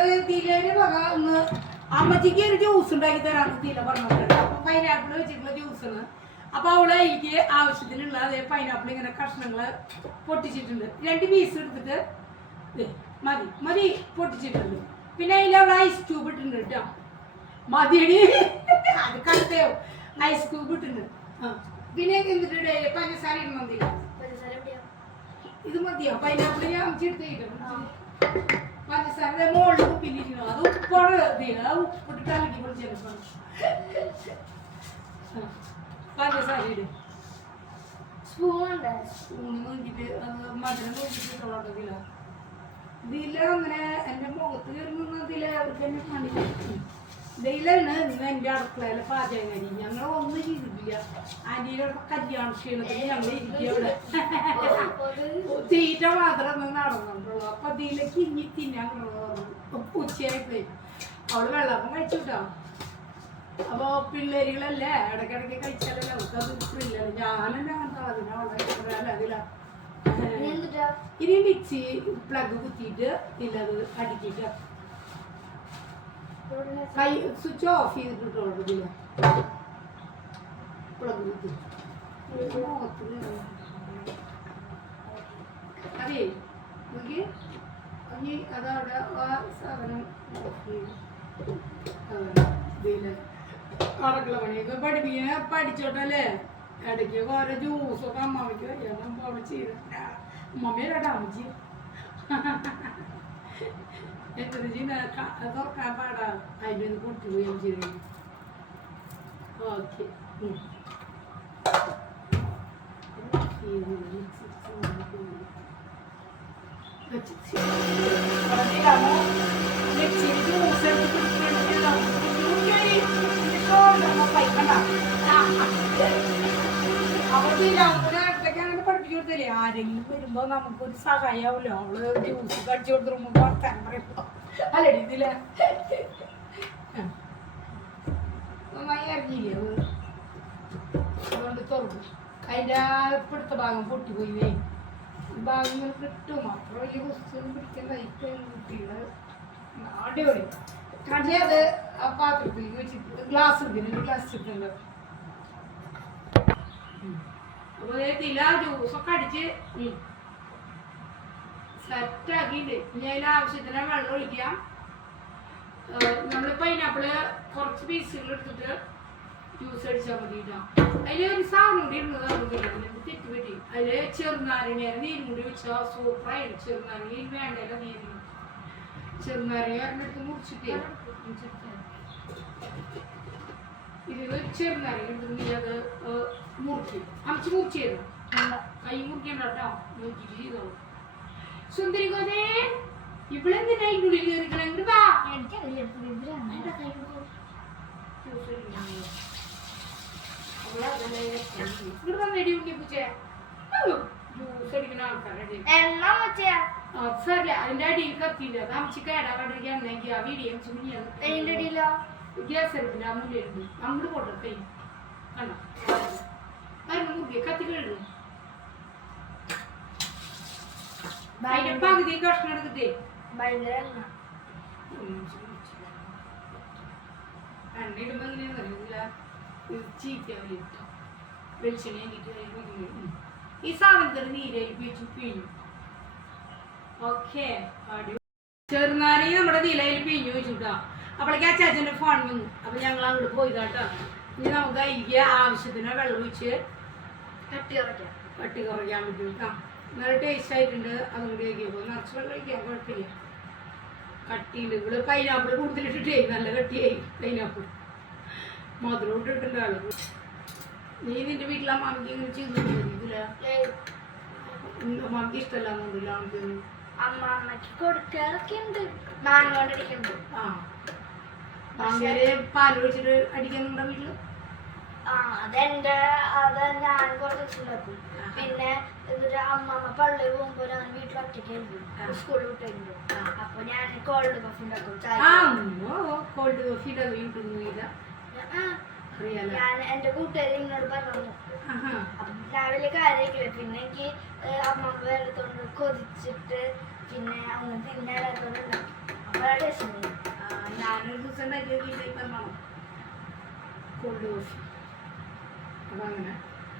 നമ്മൾ തിലേന് വക ഒന്ന് അമ്മച്ചിക്ക് ഒരു ജ്യൂസ് ഉണ്ടാക്കി തരാന്ന് തില പറഞ്ഞിട്ടുണ്ട് അപ്പൊ പൈനാപ്പിൾ വെച്ചിട്ടുള്ള ജ്യൂസാണ് അപ്പൊ അവൾ എനിക്ക് ആവശ്യത്തിനുള്ള അതേ പൈനാപ്പിൾ ഇങ്ങനെ കഷ്ണങ്ങൾ പൊട്ടിച്ചിട്ടുണ്ട്. രണ്ട് പീസ് എടുത്തിട്ട് മതി മതി പൊട്ടിച്ചിട്ടുണ്ട്. പിന്നെ അതിൽ അവൾ ഐസ് ക്യൂബ് ഇട്ടിട്ടുണ്ട് കേട്ടോ. മതിയടി. അത് കണ്ടോ? ഐസ് ക്യൂബ് ഇട്ടിട്ടുണ്ട്. പിന്നെ എന്തിട്ട് പഞ്ചസാര എവിടെയാ? ഇത് മതിയോ? പൈനാപ്പിൾ ഞാൻ എടുത്തിട്ടുണ്ട് പഞ്ചസാര മുകളിൽ ഉപ്പിലിരിക്കണം അത് ഉപ്പാണ് ഇതിന്. അത് ഉപ്പിട്ടിട്ട് അലക്കി പൊളിച്ചെടുക്കണം പഞ്ചസാര ഇടും. സ്പൂൺ ഉണ്ട്? സ്പൂൺ നോക്കിയിട്ട് അത് മധുരം നോക്കിയിട്ട് ഇട്ടോളത്തില്ല ഇതില അങ്ങനെ എന്റെ മുഖത്ത് കയറുന്ന ഇതില അവർക്ക് എന്നെ കാണില്ല. ഇതിലാണ് ഇന്ന് എന്റെ അടുക്കളയിലെ പാചകം കരി ഞങ്ങൾ ഒന്നും ആന്റീയുടെ കല്യാണ ക്ഷീണത്തിൽ ഞങ്ങൾ ഇരിക്കുക തീറ്റ മാത്രം നടന്നിട്ടുള്ളൂ. അപ്പൊ അതിലേക്ക് ഇനി തിന്നാൻ ഉച്ചയായിപ്പോയി അവൾ വെള്ളപ്പം കഴിച്ചു കേട്ടോ അപ്പൊ പിള്ളേരികളല്ലേ ഇടയ്ക്കിടയ്ക്ക് കഴിച്ചാലല്ലേ അവർക്കത് ഫ്രീല്ല ഞാനെന്നെ അങ്ങനത്തെ അതിനാ അതില. ഇനി മിക്സി പ്ലഗ് കുത്തിയിട്ട് ഇല്ലത് അടിക്കിട്ട് കൈ സ്വിച്ച് ഓഫ് ചെയ്തിട്ടുള്ളൂ ഇതില അതെ നോക്കി ഇനി അതവിടെ ആ സാധനം അടക്കള പണിയൊക്കെ പഠിപ്പിക്കണ പഠിച്ചോട്ടല്ലേ? ഇടയ്ക്ക് ഓരോ ജ്യൂസൊക്കെ അമ്മാവയ്ക്ക് വയ്യാതെ അവിടെ ചെയ്ത അമ്മമ്മയുടെ അമ്മച്ചി എത്ര ചെയ്യുന്ന? തുറക്കാൻ പാടാ. അതിന്റെ ഒന്ന് പൊട്ടിപ്പോയി ചെയ്തു ഓക്കെ. ആരെങ്കിലും വരുമ്പോ നമുക്കൊരു സഹായാവല്ലോ അവൾ ജ്യൂസ് കടിച്ചു കൊടുത്തിരുമ്പോ വർത്താനം പറയുമ്പോ അല്ലേ ഇതില അതിന്റെ ഇപ്പോഴത്തെ ഭാഗം പൊട്ടിപ്പോയി വേ ഭാഗം ഇങ്ങനെ കിട്ടും അത്ര വലിയ പിടിക്കേണ്ട കുട്ടികൾ അടിപൊളി. കടി അത് ആ പാത്രത്തിൽ വെച്ചിട്ട് ഗ്ലാസ് എടുക്കുന്നുണ്ട് ഗ്ലാസ് എടുക്കുന്നുണ്ട് തില ജ്യൂസൊക്കെ അടിച്ച് സെറ്റ് ആക്കിയിട്ട് ഇനി അതിന് ആവശ്യത്തിന് വെള്ളം ഒഴിക്കാം. നമ്മൾ പൈനാപ്പിൾ കുറച്ച് പീസുകൾ എടുത്തിട്ട് ജ്യൂസ് അടിച്ചാൽ മതി കേട്ടോ അതിൽ ഒരു സാധനം കൂടി ഇരുന്നത് നമുക്ക് തെറ്റ് പറ്റി. അതിൽ ചെറുനാരങ്ങ നീരും കൂടി വെച്ചാൽ സൂപ്പറായിട്ട് ചെറുനാരങ്ങ ഇനി വേണ്ടല്ല നീരും ചെറുനാരങ്ങ ഒരെണ്ണെടുത്ത് മുറിച്ചിട്ടേ. ഇതിൽ ചെറുനാരങ്ങ എടുത്ത് നീ അത് മുറിക്കും. അമിച്ച് മുറിച്ച് തരും കൈ മുറിക്കണ്ട കേട്ടോ നോക്കിയിട്ട് ചെയ്തോളൂ സുന്ദരി കോതേ ഇവളെന്തിനാ കയറിക്കണ? വാ. എനിക്കറിയില്ല സാറില്ല അതിന്റെ അടിയിൽ കത്തിയില്ല. അത് അമ്മച്ചി കേടാകാണ്ടിരിക്കാൻ എന്നെങ്കിൽ ആ വീഡിയോ അതിന്റെ അടിയിലോ? ഗ്യാസ് എടുക്കില്ല ആ മുല്ലുണ്ട് അങ്ങോട്ട് പോട്ടെ കൈ കണ്ടോ? മരുന്ന് മുറിയ കത്തി കഴുകും അതിന്റെ പകുതി കഷ്ണം എടുത്തിട്ടേ. ഭയങ്കര എണ്ണ. എണ്ണ ഇടുമ്പോ എങ്ങനെയാന്ന് അറിയില്ല ചീത്തയാവില്ല വെളിച്ചെണ്ണ കഴിഞ്ഞിട്ട് അതിൽ ഈ സാധനത്തിന് നീരയിൽ പിഴിച്ചു പിഴിഞ്ഞു ഓക്കെ ചെറുനാരി നമ്മുടെ നിലയിൽ പിഴിഞ്ഞു വെച്ചിട്ടാ. അപ്പോഴേക്ക് ആ ചേച്ചന്റെ ഫോൺ വന്നു. അപ്പോൾ ഞങ്ങൾ അങ്ങോട്ട് പോയതാട്ടോ. ഇനി നമുക്ക് അതിലേക്ക് ആവശ്യത്തിന് വെള്ളം ഒഴിച്ച് കട്ടി കുറയ്ക്കാം. കട്ടി കുറയ്ക്കാൻ പറ്റും കേട്ടോ നല്ല ടേസ്റ്റ് ആയിട്ടുണ്ട്. അതും കൂടി ആക്കിയപ്പോൾ നിറച്ച് വെള്ളം കഴിക്കാം കുഴപ്പമില്ല. കട്ടിയിൽ ഇവിടെ പൈനാപ്പിൾ കൂടുതലിട്ടിട്ടേ നല്ല കട്ടിയായി പൈനാപ്പിൾ മധുരം ഇട്ടിട്ടുണ്ട് ആൾ നീ നിന്റെ വീട്ടിലെ അമ്മയ്ക്ക് ഇങ്ങനെ ചെയ്തു ഇതില്ല ഇഷ്ടമല്ല ഇഷ്ടമല്ലാന്നുണ്ടല്ലോ അവൾക്ക് അമ്മ അമ്മയ്ക്ക് കൊടുക്കാറൊക്കെ ഉണ്ട്. മാങ്ങോണ്ടടിക്കുന്നുണ്ട് ആ. അങ്ങനെ പാൽ ഒഴിച്ചിട്ട് അടിക്കുന്നുണ്ടോ വീട്ടിൽ? ആ അതെന്റെ അത് ഞാൻ കുറച്ച് ദിവസം പിന്നെ എന്നിട്ട് അമ്മമ്മ പള്ളി പോകുമ്പോ ഞാൻ വീട്ടിൽ ഒറ്റയ്ക്കായിരുന്നു ആ. സ്കൂളിൽ വിട്ടായിരുന്നു അപ്പൊ ഞാൻ കോൾഡ് കോഫി ഉണ്ടാക്കും കോൾഡ് കോഫി യൂട്യൂബ് ആ, അറിയാലോ ഞാൻ എന്റെ കൂട്ടുകാരി എന്നോട് പറഞ്ഞു. രാവിലെ കാര്യമാക്കില്ല പിന്നെ എനിക്ക് അമ്മ വെള്ളത്തോണ്ട് കൊതിച്ചിട്ട് പിന്നെ അങ്ങ് തിന്നാലാത്തോണ്ട് അപ്പൊ ടേസ്റ്റ് ഉണ്ട് ആ, ഞാനൊരു ദിവസം കൊണ്ടുപോയി അപ്പം അങ്ങനെ.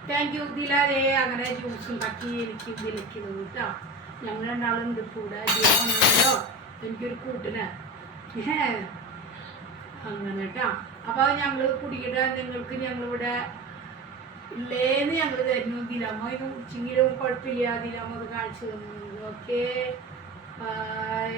താങ്ക് യു ഇതിലേ അങ്ങനെ ജ്യൂസ് ഉണ്ടാക്കി എനിക്ക് ഇതിലേക്ക് കേട്ടോ. ഞങ്ങൾ രണ്ടാളും കൂടെ ജീവനല്ലോ എനിക്കൊരു കൂട്ടിന്. അങ്ങനെ കേട്ടോ. അപ്പോൾ ഞങ്ങൾ കുടിക്കട്ടെ നിങ്ങൾക്ക് ഞങ്ങളിവിടെ ഇല്ലേന്ന് ഞങ്ങൾ തരുന്നു. ദിലമ്മ ഇത് ഉച്ചെങ്കിലും കുഴപ്പമില്ല. ദിലമ്മ അത് കാണിച്ചു തന്നു. Okay bye